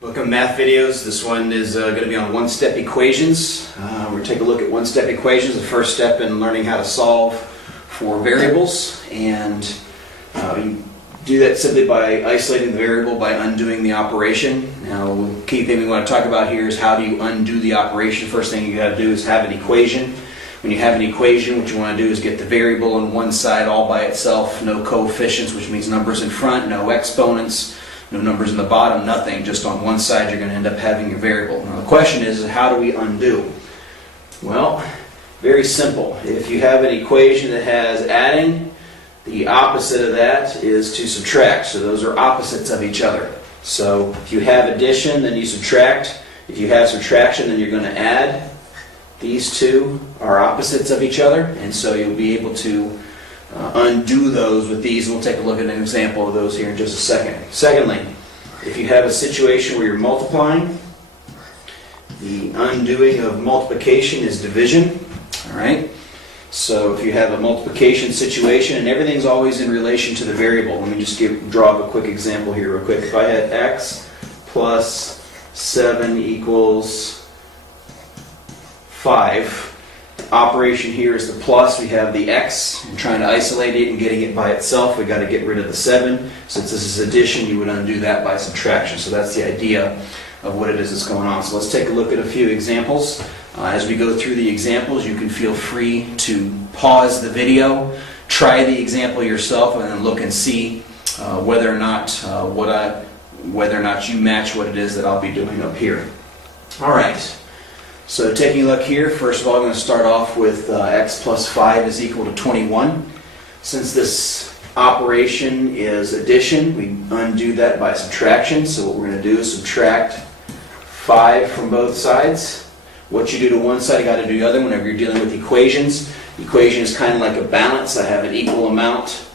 Welcome math videos. This one is going to be on one-step equations. We're going to take a look at one-step equations, the first step in learning how to solve for variables. And you do that simply by isolating the variable by undoing the operation. Now, the key thing we want to talk about here is how do you undo the operation. First thing you got to do is have an equation. When you have an equation, what you want to do is get the variable on one side all by itself, no coefficients, which means numbers in front, no exponents, no numbers in the bottom, nothing. Just on one side you're going to end up having your variable. Now the question is how do we undo? Well, very simple. If you have an equation that has adding, the opposite of that is to subtract. So those are opposites of each other. So if you have addition, then you subtract. If you have subtraction, then you're going to add. These two are opposites of each other, and so you'll be able to undo those with these, and we'll take a look at an example of those here in just a second. Secondly, if you have a situation where you're multiplying, the undoing of multiplication is division. Alright? So if you have a multiplication situation, and everything's always in relation to the variable. Let me just draw up a quick example here real quick. If I had x plus 7 equals 5, operation here is the plus. We have the x, and trying to isolate it and getting it by itself, we got to get rid of the 7. Since this is addition, you would undo that by subtraction. So that's the idea of what it is that's going on. So let's take a look at a few examples. As we go through the examples, you can feel free to pause the video, try the example yourself, and then look and see whether or not you match what it is that I'll be doing up here. All right. So taking a look here, first of all I'm going to start off with x plus 5 is equal to 21. Since this operation is addition, we undo that by subtraction. So what we're going to do is subtract 5 from both sides. What you do to one side, you got to do the other whenever you're dealing with equations. Equation is kind of like a balance. I have an equal amount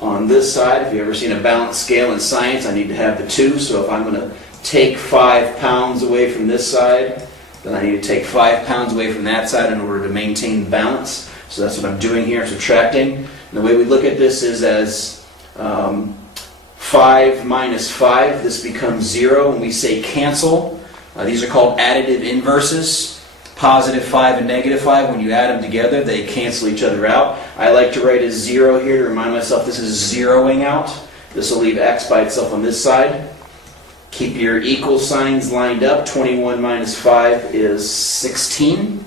on this side. If you've ever seen a balance scale in science, I need to have the 2. So if I'm going to take 5 pounds away from this side, then I need to take 5 pounds away from that side in order to maintain the balance. So that's what I'm doing here, subtracting. And the way we look at this is as 5 minus 5. This becomes 0 when we say cancel. These are called additive inverses. Positive 5 and negative 5, when you add them together, they cancel each other out. I like to write a 0 here to remind myself this is zeroing out. This will leave x by itself on this side. Keep your equal signs lined up. 21 minus 5 is 16.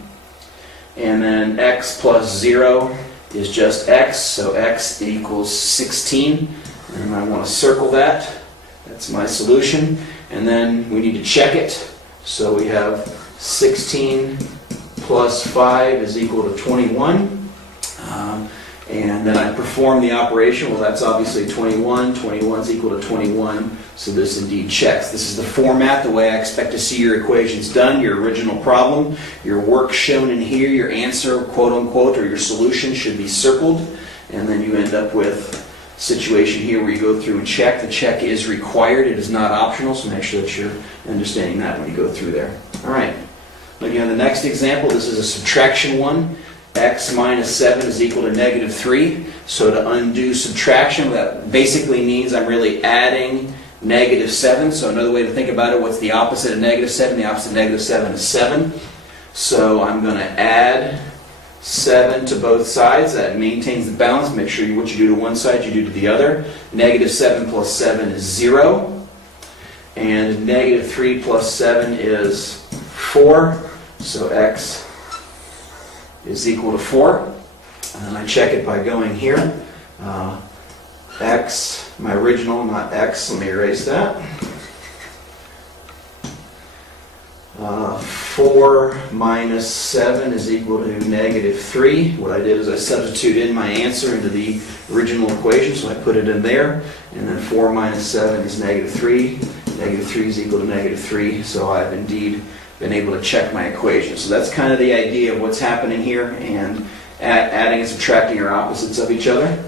And then x plus 0 is just x, so x equals 16. And I want to circle that. That's my solution. And then we need to check it. So we have 16 plus 5 is equal to 21. And then I perform the operation. Well, that's obviously 21. 21 is equal to 21. So this indeed checks. This is the format, the way I expect to see your equations done, your original problem. Your work shown in here, your answer, quote unquote, or your solution should be circled. And then you end up with a situation here where you go through and check. The check is required. It is not optional, so make sure that you're understanding that when you go through there. All right. Looking at the next example, this is a subtraction one. X minus 7 is equal to negative 3. So to undo subtraction, that basically means I'm really adding negative 7. So another way to think about it, what's the opposite of negative 7? The opposite of negative 7 is 7. So I'm going to add 7 to both sides. That maintains the balance. Make sure what you do to one side, you do to the other. Negative 7 plus 7 is 0. And negative 3 plus 7 is 4. So x is equal to 4. And I check it by going here. X, my original, not x, let me erase that. 4 minus 7 is equal to negative 3. What I did is I substituted in my answer into the original equation, so I put it in there. And then 4 minus 7 is negative 3. Negative 3 is equal to negative 3, so I've indeed been able to check my equation. So that's kind of the idea of what's happening here, and adding and subtracting are opposites of each other.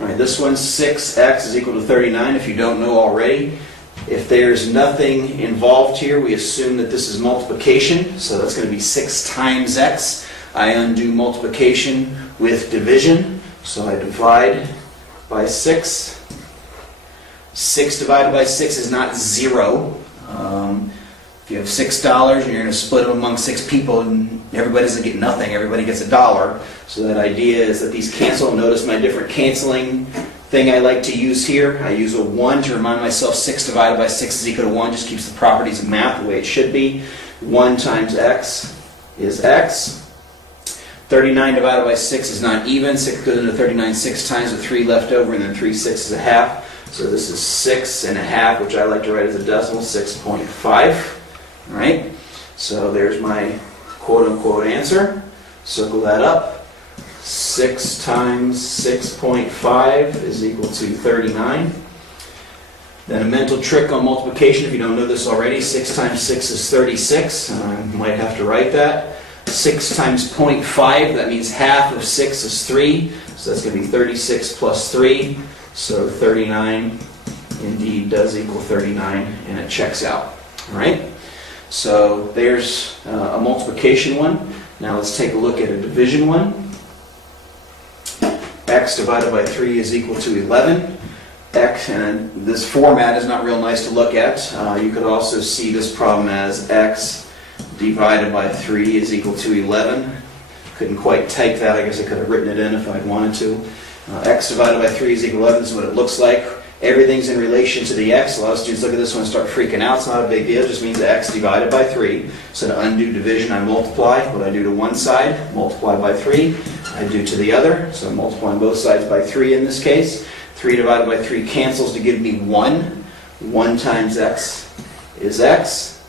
All right, this one's 6x is equal to 39. If you don't know already, if there's nothing involved here, we assume that this is multiplication, so that's going to be 6 times x. I undo multiplication with division, so I divide by 6. 6 divided by 6 is not 0. If you have $6 and you're going to split them among 6 people, and everybody doesn't get nothing, everybody gets $1. So that idea is that these cancel. Notice my different canceling thing I like to use here. I use a 1 to remind myself 6 divided by 6 is equal to 1. Just keeps the properties of math the way it should be. 1 times x is x. 39 divided by 6 is not even. 6 goes into 39 6 times with 3 left over, and then 3 6 is a half. So this is 6 and a half, which I like to write as a decimal, 6.5. All right? So there's my quote-unquote answer. Circle that up. 6 times 6.5 is equal to 39. Then a mental trick on multiplication, if you don't know this already, 6 times 6 is 36. I might have to write that. 6 times 0.5, that means half of 6 is 3. So that's going to be 36 plus 3. So 39 indeed does equal 39, and it checks out. All right? So there's a multiplication one. Now let's take a look at a division one. X divided by 3 is equal to 11. X, and this format is not real nice to look at. You could also see this problem as x divided by 3 is equal to 11. Couldn't quite type that. I guess I could have written it in if I'd wanted to. X divided by 3 is equal to 11. This is what it looks like. Everything's in relation to the x. A lot of students look at this one and start freaking out. It's not a big deal. It just means x divided by 3. So to undo division, I multiply. What I do to one side, multiply by 3. I do to the other. So I'm multiplying both sides by 3 in this case. 3 divided by 3 cancels to give me 1. 1 times x is x.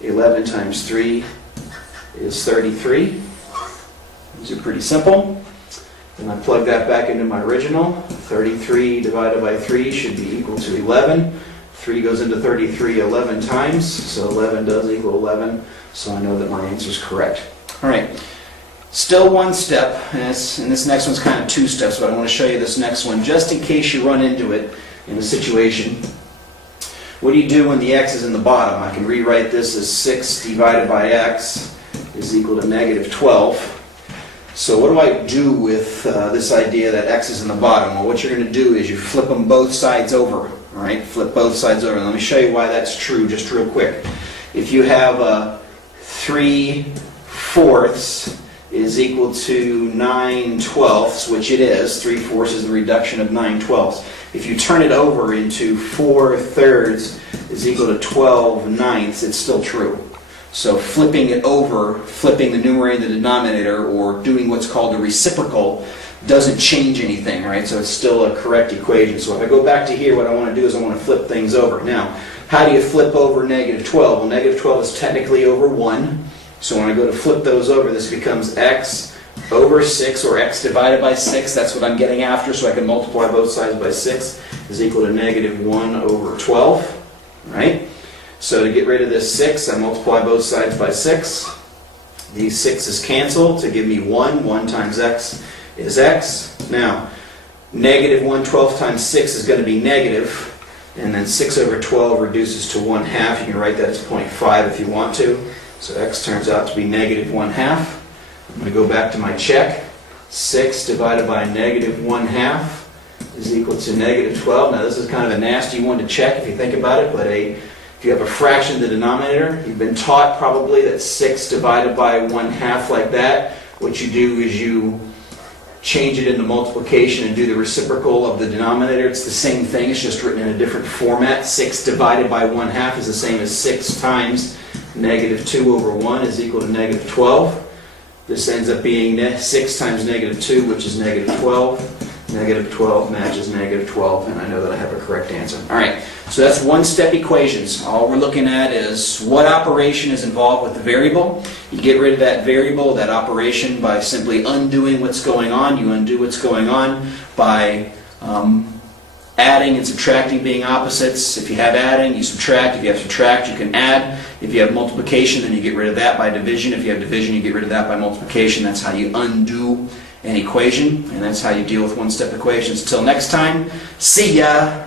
11 times 3 is 33. These are pretty simple. Then I plug that back into my original. 33 divided by 3 should be equal to 11. 3 goes into 33 11 times, so 11 does equal 11, so I know that my answer is correct. All right, still one step, and this next one's kind of 2 steps, but I want to show you this next one just in case you run into it in a situation. What do you do when the x is in the bottom? I can rewrite this as 6 divided by x is equal to negative 12. So what do I do with this idea that x is in the bottom? Well, what you're going to do is you flip them both sides over. All right, flip both sides over. And let me show you why that's true just real quick. If you have 3/4 is equal to 9/12, which it is, 3/4 is the reduction of 9/12. If you turn it over into 4/3 is equal to 12/9, it's still true. So flipping it over, flipping the numerator and the denominator, or doing what's called a reciprocal, doesn't change anything, right? So it's still a correct equation. So if I go back to here, what I want to do is I want to flip things over. Now, how do you flip over negative 12? Well, negative 12 is technically over 1. So when I go to flip those over, this becomes x over 6, or x divided by 6. That's what I'm getting after, so I can multiply both sides by 6 is equal to negative 1 over 12, right? So to get rid of this 6, I multiply both sides by 6. These 6's cancel to give me 1. 1 times x is x. Now, negative 1/12 times 6 is going to be negative, and then 6 over 12 reduces to 1/2. You can write that as 0.5 if you want to. So x turns out to be negative 1/2. I'm going to go back to my check. 6 divided by negative 1/2 is equal to negative 12. Now this is kind of a nasty one to check if you think about it, but if you have a fraction in the denominator, you've been taught probably that 6 divided by 1/2 like that. What you do is you change it into multiplication and do the reciprocal of the denominator. It's the same thing, it's just written in a different format. 6 divided by 1/2 is the same as 6 times negative 2 over 1 is equal to negative 12. This ends up being 6 times negative 2, which is negative 12. Negative 12 matches negative 12, and I know that I have a correct answer. All right, so that's one-step equations. All we're looking at is what operation is involved with the variable. You get rid of that variable, that operation, by simply undoing what's going on. You undo what's going on by adding and subtracting being opposites. If you have adding, you subtract. If you have subtract, you can add. If you have multiplication, then you get rid of that by division. If you have division, you get rid of that by multiplication. That's how you undo an equation, and that's how you deal with one-step equations. Till next time, see ya!